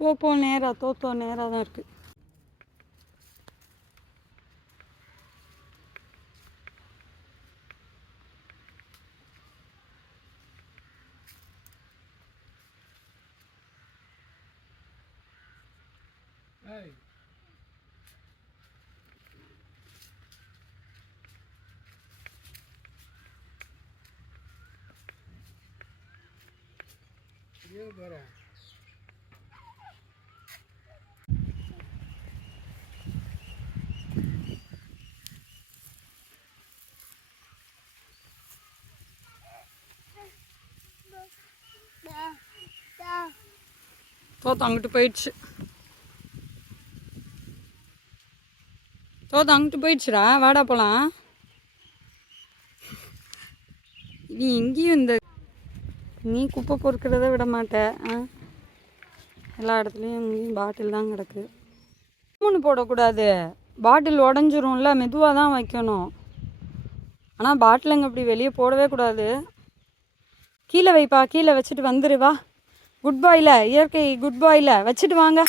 போ நேராக தோத்தோ நேராக தான் இருக்குது. தோத்தம் அங்கிட்டு போயிடுச்சு. தோத்தம் அங்கிட்டு போயிடுச்சுடா. வாடா போகலாம். நீ எங்கேயும் நீ குப்பை பொறுக்கிறத விட மாட்ட. எல்லா இடத்துலையும் எங்கேயும் பாட்டில் தான் கிடக்கு. மூணு போடக்கூடாது, பாட்டில் உடஞ்சிரும்ல. மெதுவாக தான் வைக்கணும். ஆனால் பாட்டிலுங்க இப்படி வெளியே போடவே கூடாது. கீழே வைப்பா, கீழே வச்சுட்டு வந்துரு. வா, குட் பாயில், இயற்கை குட் பாயில் வச்சுட்டு வாங்க.